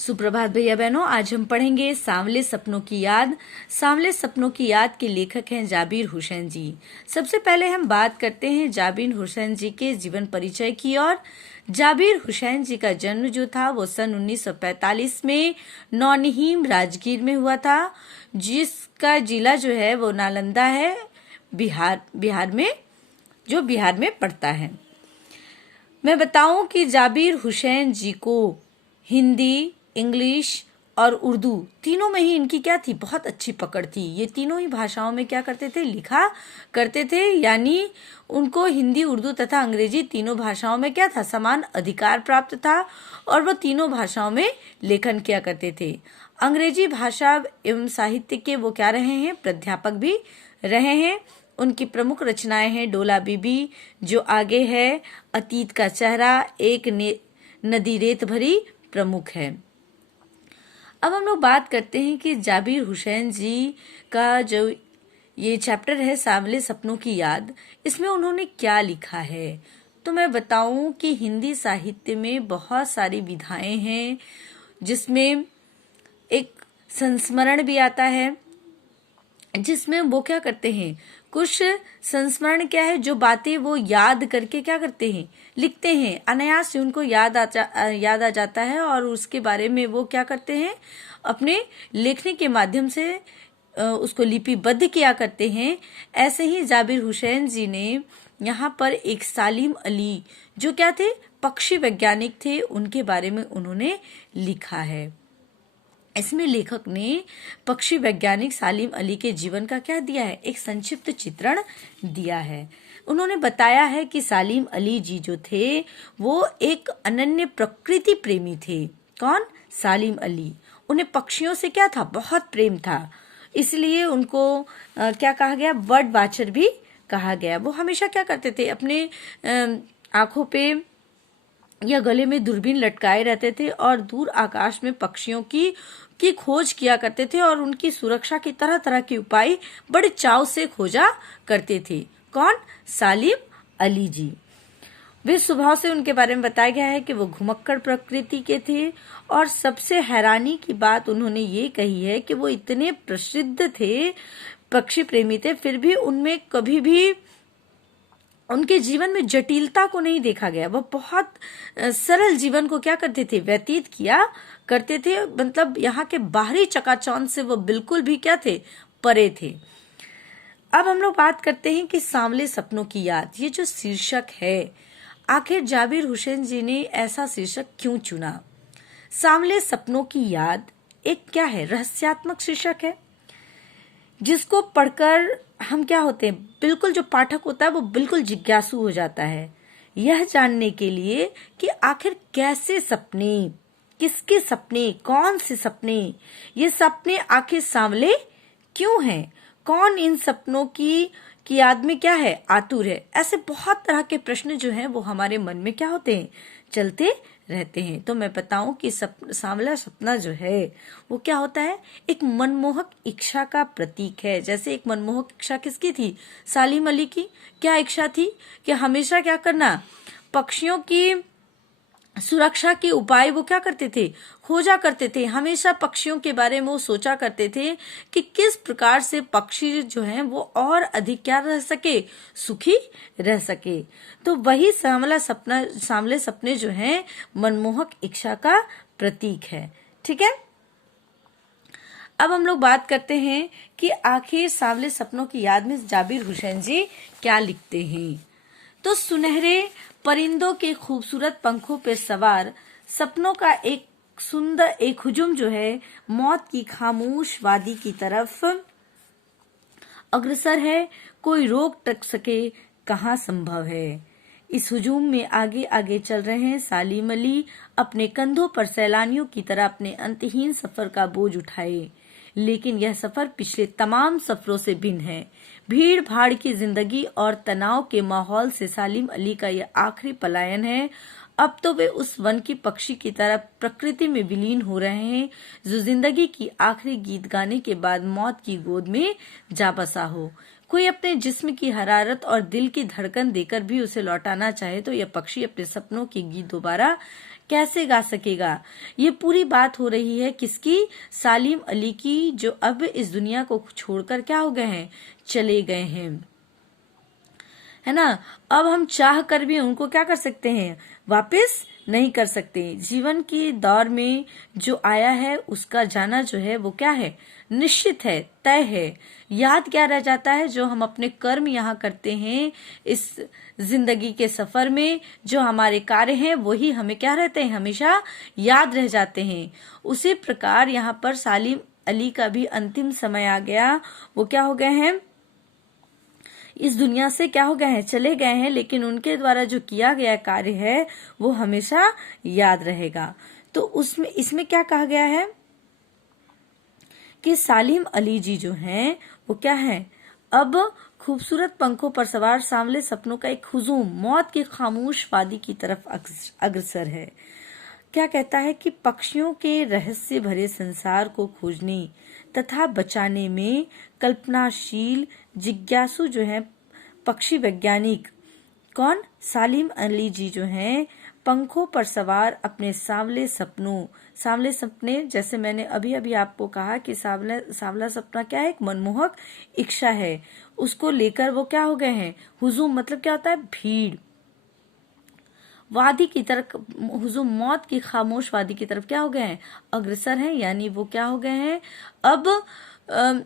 सुप्रभात भैया बहनों, आज हम पढ़ेंगे सांवले सपनों की याद। सांवले सपनों की याद के लेखक हैं जाबिर हुसैन जी। सबसे पहले हम बात करते हैं जाबिर हुसैन जी के जीवन परिचय की ओर। जाबिर हुसैन जी का जन्म जो था वो सन 1945 में नौनिहीम राजगीर में हुआ था, जिसका जिला जो है वो नालंदा है, बिहार में पड़ता है। मैं बताऊं कि जाबिर हुसैन जी को हिंदी, इंग्लिश और उर्दू तीनों में ही इनकी क्या थी, बहुत अच्छी पकड़ थी। ये तीनों ही भाषाओं में क्या करते थे, लिखा करते थे। यानी उनको हिंदी, उर्दू तथा अंग्रेजी तीनों भाषाओं में क्या था, समान अधिकार प्राप्त था और वो तीनों भाषाओं में लेखन किया करते थे। अंग्रेजी भाषा एवं साहित्य के वो क्या रहे हैं, प्राध्यापक भी रहे हैं। उनकी प्रमुख रचनाएं हैं डोला बीबी, जो आगे है, अतीत का चेहरा, एक नदी रेत भरी प्रमुख है। अब हम लोग बात करते हैं कि जाबिर हुसैन जी का जो ये चैप्टर है सांवले सपनों की याद, इसमें उन्होंने क्या लिखा है। तो मैं बताऊं कि हिंदी साहित्य में बहुत सारी विधाएं हैं, जिसमें एक संस्मरण भी आता है, जिसमें वो क्या करते हैं, कुछ संस्मरण क्या है, जो बातें वो याद करके क्या करते हैं, लिखते हैं। अनायास से उनको याद आ जाता है और उसके बारे में वो क्या करते हैं, अपने लेखनी के माध्यम से उसको लिपिबद्ध किया करते हैं। ऐसे ही जाबिर हुसैन जी ने यहाँ पर एक सालिम अली, जो क्या थे, पक्षी वैज्ञानिक थे, उनके बारे में उन्होंने लिखा है। इसमें लेखक ने पक्षी वैज्ञानिक सालिम अली के जीवन का क्या दिया है, एक संक्षिप्त चित्रण दिया है। उन्होंने बताया है कि सालिम अली जी जो थे वो एक अनन्य प्रकृति प्रेमी थे। कौन? सालिम अली। उन्हें पक्षियों से क्या था, बहुत प्रेम था, इसलिए उनको क्या कहा गया, बर्ड वाचर भी कहा गया। वो हमेशा क्या करते थे, अपने आंखों पे या गले में दूरबीन लटकाए रहते थे और दूर आकाश में पक्षियों की खोज किया करते थे और उनकी सुरक्षा की तरह तरह के उपाय बड़े चाव से खोजा करते थे। कौन? सालिम अली जी। वे स्वभाव से उनके बारे में बताया गया है कि वो घुमक्कड़ प्रकृति के थे और सबसे हैरानी की बात उन्होंने ये कही है कि वो इतने प्रसिद्ध थे, पक्षी प्रेमी थे, फिर भी उनमें कभी भी उनके जीवन में जटिलता को नहीं देखा गया। वह बहुत सरल जीवन को क्या करते थे, व्यतीत किया करते थे। मतलब यहाँ के बाहरी चकाचौंध से वो बिल्कुल भी क्या थे, परे थे। अब हम लोग बात करते हैं कि सांवले सपनों की याद, ये जो शीर्षक है, आखिर जाबिर हुसैन जी ने ऐसा शीर्षक क्यों चुना। सांवले सपनों की याद एक क्या है, रहस्यात्मक शीर्षक है, जिसको पढ़कर हम क्या होते हैं, बिल्कुल जो पाठक होता है वो बिल्कुल जिज्ञासु हो जाता है, यह जानने के लिए कि आखिर कैसे सपने, किसके सपने, कौन से सपने, ये सपने आखिर सांवले क्यों हैं, कौन इन सपनों की याद में क्या है, आतुर है। ऐसे बहुत तरह के प्रश्न जो हैं वो हमारे मन में क्या होते हैं, चलते रहते हैं। तो मैं बताऊं कि सांवला सपना जो है वो क्या होता है, एक मनमोहक इच्छा का प्रतीक है। जैसे एक मनमोहक इच्छा किसकी थी, सालिम अली की। क्या इच्छा थी कि हमेशा क्या करना, पक्षियों की सुरक्षा के उपाय वो क्या करते थे, खोजा करते थे। हमेशा पक्षियों के बारे में वो सोचा करते थे कि किस प्रकार से पक्षी जो हैं वो और अधिक क्या रह सके, सुखी रह सके। तो वही सांवले सपने जो हैं मनमोहक इच्छा का प्रतीक है। ठीक है। अब हम लोग बात करते हैं कि आखिर सांवले सपनों की याद में जाबिर हुसैन जी क्या लिखते हैं। तो सुनहरे परिंदों के खूबसूरत पंखों पर सवार सपनों का एक सुंदर एक हुजूम जो है, मौत की खामोश वादी की तरफ अग्रसर है। कोई रोक टक सके कहाँ संभव है। इस हुजूम में आगे आगे चल रहे हैं सालिम अली, अपने कंधों पर सैलानियों की तरह अपने अंतहीन सफर का बोझ उठाए। लेकिन यह सफर पिछले तमाम सफरों से भिन्न है। भीड़ भाड़ की जिंदगी और तनाव के माहौल से सालिम अली का यह आखिरी पलायन है। अब तो वे उस वन की पक्षी की तरह प्रकृति में विलीन हो रहे हैं, जो जिंदगी की आखिरी गीत गाने के बाद मौत की गोद में जा बसा हो। कोई अपने जिस्म की हरारत और दिल की धड़कन देकर भी उसे लौटाना चाहे तो यह पक्षी अपने सपनों की गीत दोबारा कैसे गा सकेगा। ये पूरी बात हो रही है किसकी? सालिम अली की, जो अब इस दुनिया को छोड़कर क्या हो गए हैं? चले गए हैं, है ना। अब हम चाह कर भी उनको क्या कर सकते हैं? वापस नहीं कर सकते। जीवन की दौर में जो आया है उसका जाना जो है वो क्या है? निश्चित है, तय है। याद क्या रह जाता है? जो हम अपने कर्म यहाँ करते हैं इस जिंदगी के सफर में, जो हमारे कार्य हैं वही हमें क्या रहते हैं? हमेशा याद रह जाते हैं। उसी प्रकार यहाँ पर सालिम अली का भी अंतिम समय आ गया। वो क्या हो गए हैं? इस दुनिया से क्या हो गए हैं? चले गए हैं, लेकिन उनके द्वारा जो किया गया कार्य है वो हमेशा याद रहेगा। तो उसमें इसमें क्या कहा गया है कि सालिम अली जी जो हैं वो क्या है? अब खूबसूरत पंखों पर सवार सांवले सपनों का एक हुजूम मौत की खामोश वादी की तरफ अग्रसर है। क्या कहता है कि पक्षियों के रहस्य भरे संसार को खोजने तथा बचाने में कल्पनाशील जिज्ञासु जो है पक्षी वैज्ञानिक कौन? सालिम अली जी जो हैं पंखों पर सवार अपने सांवले सपने, जैसे मैंने अभी अभी आपको कहा कि सांवला सपना क्या है? एक मनमोहक इच्छा है। उसको लेकर वो क्या हो गए हैं? हुजूम मतलब क्या होता है? भीड़। वादी की तरफ, हुजूम मौत की खामोश वादी की तरफ क्या हो गए हैं? अग्रसर हैं। यानी वो क्या हो गए हैं? अब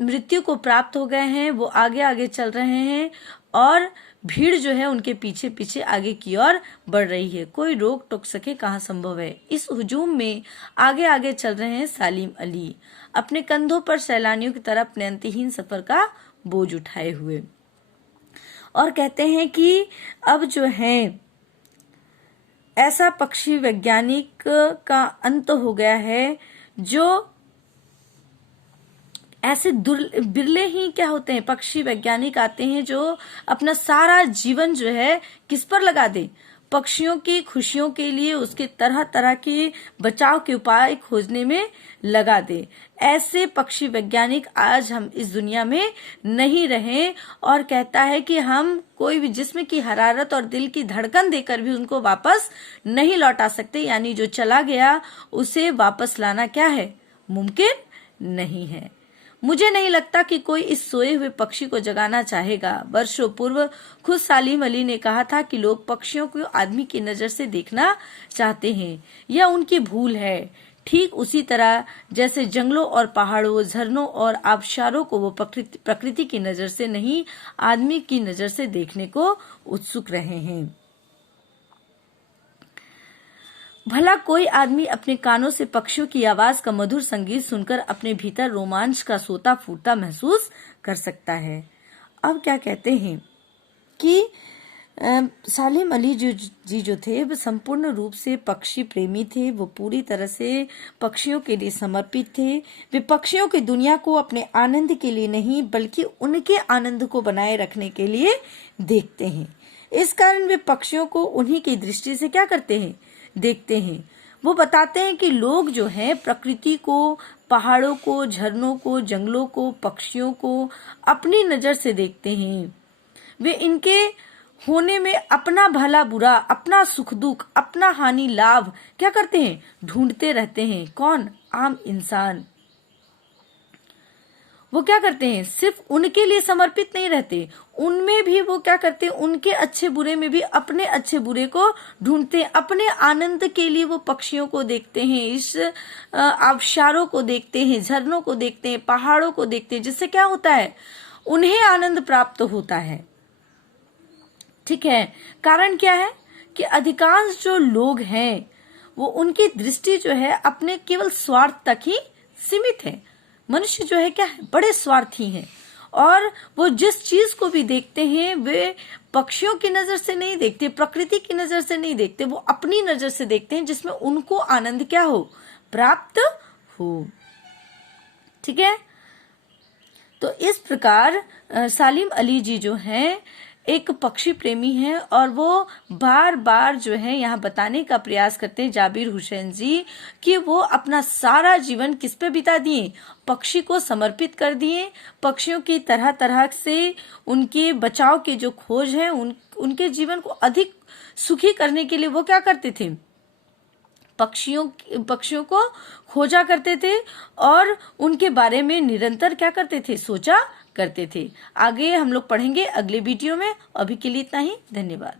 मृत्यु को प्राप्त हो गए हैं। वो आगे आगे चल रहे हैं और भीड़ जो है उनके पीछे पीछे आगे की ओर बढ़ रही है। कोई रोक टोक सके कहाँ संभव है। इस हुजूम में आगे आगे चल रहे हैं सालिम अली, अपने कंधों पर सैलानियों की तरह अपने अंतहीन सफर का बोझ उठाए हुए, और कहते हैं कि अब जो है ऐसा पक्षी वैज्ञानिक का अंत हो गया है, जो ऐसे बिरले ही क्या होते हैं पक्षी वैज्ञानिक आते हैं जो अपना सारा जीवन जो है किस पर लगा दे? पक्षियों की खुशियों के लिए, उसके तरह तरह के बचाव के उपाय खोजने में लगा दे। ऐसे पक्षी वैज्ञानिक आज हम इस दुनिया में नहीं रहे। और कहता है कि हम कोई भी जिस्म की हरारत और दिल की धड़कन देकर भी उनको वापस नहीं लौटा सकते। यानी जो चला गया उसे वापस लाना क्या है? मुमकिन नहीं है। मुझे नहीं लगता कि कोई इस सोए हुए पक्षी को जगाना चाहेगा। वर्षों पूर्व खुद सालिम अली ने कहा था कि लोग पक्षियों को आदमी की नजर से देखना चाहते हैं। यह उनकी भूल है। ठीक उसी तरह जैसे जंगलों और पहाड़ों, झरनों और आबशारों को वो प्रकृति की नजर से नहीं, आदमी की नजर से देखने को उत्सुक रहे हैं। भला कोई आदमी अपने कानों से पक्षियों की आवाज का मधुर संगीत सुनकर अपने भीतर रोमांच का सोता फूटता महसूस कर सकता है। अब क्या कहते हैं कि सालिम अली जी जो थे वो संपूर्ण रूप से पक्षी प्रेमी थे। वो पूरी तरह से पक्षियों के लिए समर्पित थे। वे पक्षियों की दुनिया को अपने आनंद के लिए नहीं बल्कि उनके आनंद को बनाए रखने के लिए देखते हैं। इस कारण वे पक्षियों को उन्हीं की दृष्टि से क्या करते हैं? देखते हैं। वो बताते हैं कि लोग जो हैं प्रकृति को, पहाड़ों को, झरनों को, जंगलों को, पक्षियों को अपनी नजर से देखते हैं। वे इनके होने में अपना भला बुरा, अपना सुख दुख, अपना हानि लाभ क्या करते हैं? ढूंढते रहते हैं। कौन? आम इंसान। वो क्या करते हैं? सिर्फ उनके लिए समर्पित नहीं रहते, उनमें भी वो क्या करते हैं? उनके अच्छे बुरे में भी अपने अच्छे बुरे को ढूंढते हैं। अपने आनंद के लिए वो पक्षियों को देखते हैं, इस आबशारों को देखते हैं, झरनों को देखते हैं, पहाड़ों को देखते हैं, जिससे क्या होता है? उन्हें आनंद प्राप्त होता है। ठीक है। कारण क्या है कि अधिकांश जो लोग हैं वो उनकी दृष्टि जो है अपने केवल स्वार्थ तक ही सीमित है। मनुष्य जो है क्या है? बड़े स्वार्थी हैं। और वो जिस चीज को भी देखते हैं वे पक्षियों की नजर से नहीं देखते, प्रकृति की नजर से नहीं देखते, वो अपनी नजर से देखते हैं जिसमें उनको आनंद क्या हो? प्राप्त हो। ठीक है। तो इस प्रकार सालिम अली जी जो हैं एक पक्षी प्रेमी हैं और वो बार बार जो है यहाँ बताने का प्रयास करते हैं जाबिर हुसैन जी कि वो अपना सारा जीवन किस पे बिता दिए? पक्षी को समर्पित कर दिए। पक्षियों की तरह तरह से उनके बचाव के जो खोज है उनके जीवन को अधिक सुखी करने के लिए वो क्या करते थे? पक्षियों को खोजा करते थे और उनके बारे में निरंतर क्या करते थे, सोचा करते थे। आगे हम लोग पढ़ेंगे अगले वीडियो में। अभी के लिए इतना ही, धन्यवाद।